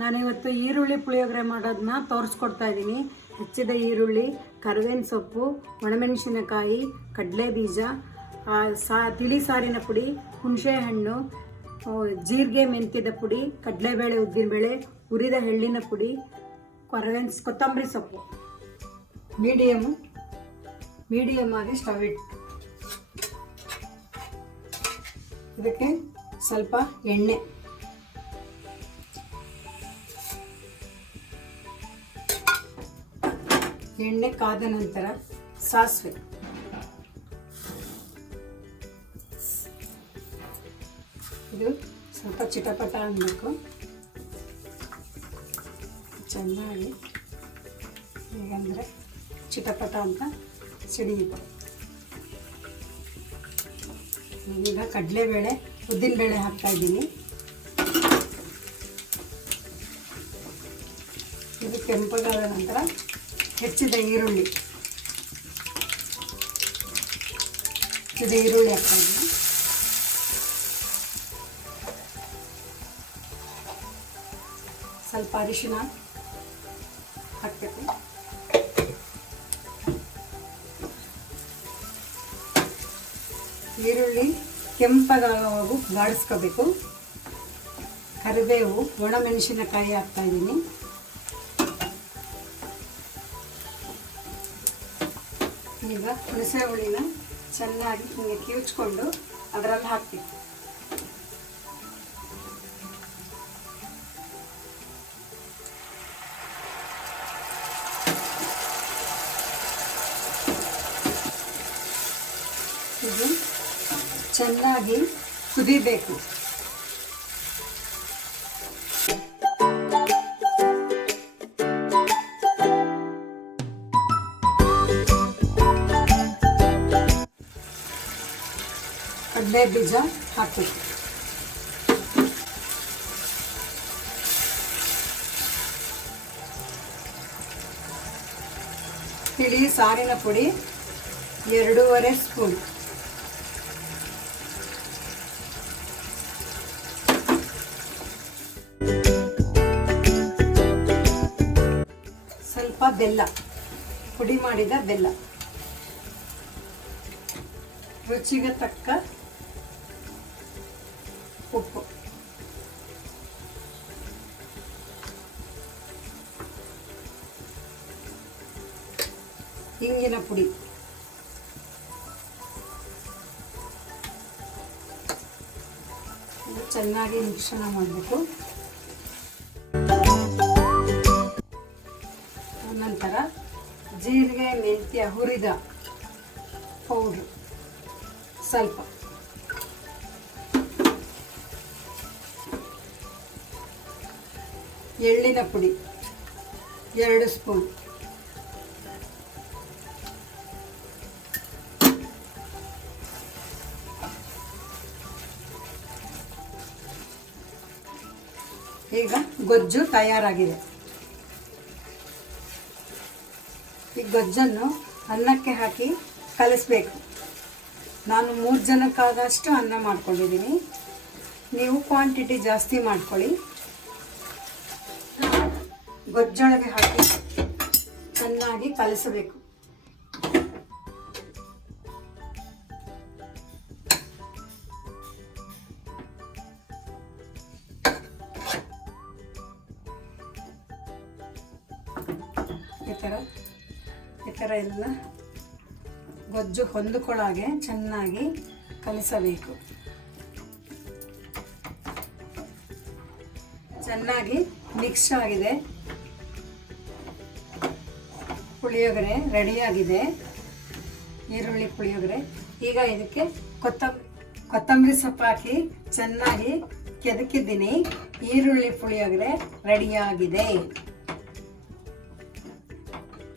ನಾನಿವತ್ತು ಈರುಳ್ಳಿ ಪುಳಿಯೋಗರೆ ಮಾಡೋದನ್ನ ತೋರಿಸ್ಕೊಡ್ತಾ ಇದ್ದೀನಿ. ಹೆಚ್ಚಿದ ಈರುಳ್ಳಿ, ಕರಿಬೇವಿನ ಸೊಪ್ಪು, ಒಣಮೆಣಸಿನಕಾಯಿ, ಕಡಲೆ ಬೀಜ, ತಿಳಿ ಸಾರಿನ ಪುಡಿ, ಹುಣಸೆ ಹಣ್ಣು, ಜೀರಿಗೆ ಮೆಂತ್ಯದ ಪುಡಿ, ಕಡಲೆಬೇಳೆ ಉದ್ದಿನಬೇಳೆ, ಹುರಿದ ಎಳ್ಳಿನ ಪುಡಿ, ಕೊತ್ತಂಬರಿ ಸೊಪ್ಪು. ಮೀಡಿಯಮ್ ಆಗಿ ಸ್ಟವ್ ಇಟ್ಟು ಇದಕ್ಕೆ ಸ್ವಲ್ಪ ಎಣ್ಣೆ ಕಾದ ನಂತರ ಸಾಸಿವೆ, ಇದು ಸ್ವಲ್ಪ ಚಿಟಪಟ ಅನ್ನಬೇಕು. ಚೆನ್ನಾಗಿ ಹೇಗಂದರೆ ಚಿಟಪಟ ಅಂತ ಸಿಡಿಯುತ್ತೆ. ಈಗ ಕಡಲೆಬೇಳೆ ಉದ್ದಿನಬೇಳೆ ಹಾಕ್ತಾಯಿದ್ದೀನಿ. ಇದು ಕೆಂಪಗಾದ ನಂತರ ಹೆಚ್ಚಿದ ಈರುಳ್ಳಿ ಹಾಕ್ತಾಯಿದ್ದೀನಿ. ಸ್ವಲ್ಪ ಅರಿಶಿನ ಹಾಕಬೇಕು. ಈರುಳ್ಳಿ ಕೆಂಪಗಾಗುವವರೆಗೂ ಬಾಡಿಸ್ಕೋಬೇಕು. ಕರಿಬೇವು, ಒಣಮೆಣಸಿನಕಾಯಿ ಹಾಕ್ತಾಯಿದ್ದೀನಿ. ಈಗ ಹುಣಸೆ ಹುಳಿನ ಚೆನ್ನಾಗಿ ಹಿಂಗೆ ಕಿವುಚ್ಕೊಂಡು ಅದರಲ್ಲಿ ಹಾಕ್ಬೇಕು. ಇದು ಚೆನ್ನಾಗಿ ಕುದಿಬೇಕು. ಕಡಲೆ ಬೀಜ ಹಾಕಬೇಕು. ತಿಳಿ ಸಾರಿನ ಪುಡಿ 2.5 ಸ್ಪೂನ್. ಸ್ವಲ್ಪ ಬೆಲ್ಲ, ಪುಡಿ ಮಾಡಿದ ಬೆಲ್ಲ, ರುಚಿಗೆ ತಕ್ಕ ಉಪ್ಪು, ಇಂಗಿನ ಪುಡಿ, ಚೆನ್ನಾಗಿ ಮಿಶ್ರಣ ಮಾಡಬೇಕು. ನಂತರ ಜೀರಿಗೆ ಮೆಂತ್ಯ ಹುರಿದ ಪೌಡ್ರು ಸ್ವಲ್ಪ, ಎಳ್ಳಿನ ಪುಡಿ 2 ಸ್ಪೂನ್, ಈಗ ಗೊಜ್ಜು ತಯಾರಾಗಿದೆ. ಈ ಗೊಜ್ಜನ್ನು ಅನ್ನಕ್ಕೆ ಹಾಕಿ ಕಲಿಸ್ಬೇಕು. ನಾನು 3 ಜನಕ್ಕಾಗಷ್ಟು ಅನ್ನ ಮಾಡ್ಕೊಂಡಿದ್ದೀನಿ. ನೀವು ಕ್ವಾಂಟಿಟಿ ಜಾಸ್ತಿ ಮಾಡ್ಕೊಳ್ಳಿ. ಗೊಜ್ಜೊಳಗೆ ಹಾಕಿ ಚೆನ್ನಾಗಿ ಕಲಿಸಬೇಕು. ಈ ಥರ ಎಲ್ಲ ಗೊಜ್ಜು ಹೊಂದಿಕೊಳ್ಳಾಗೆ ಚೆನ್ನಾಗಿ ಕಲಿಸಬೇಕು. ಚೆನ್ನಾಗಿ ಮಿಕ್ಸ್ ಆಗಿದೆ. ಪುಳಿಯೋಗರೆ ರೆಡಿಯಾಗಿದೆ, ಈರುಳ್ಳಿ ಪುಳಿಯೋಗರೆ. ಈಗ ಇದಕ್ಕೆ ಕೊತ್ತಂಬರಿ ಸೊಪ್ಪು ಹಾಕಿ ಚೆನ್ನಾಗಿ ಕೆದಕಿದ್ದೀನಿ. ಈರುಳ್ಳಿ ಪುಳಿಯೋಗರೆ ರೆಡಿಯಾಗಿದೆ.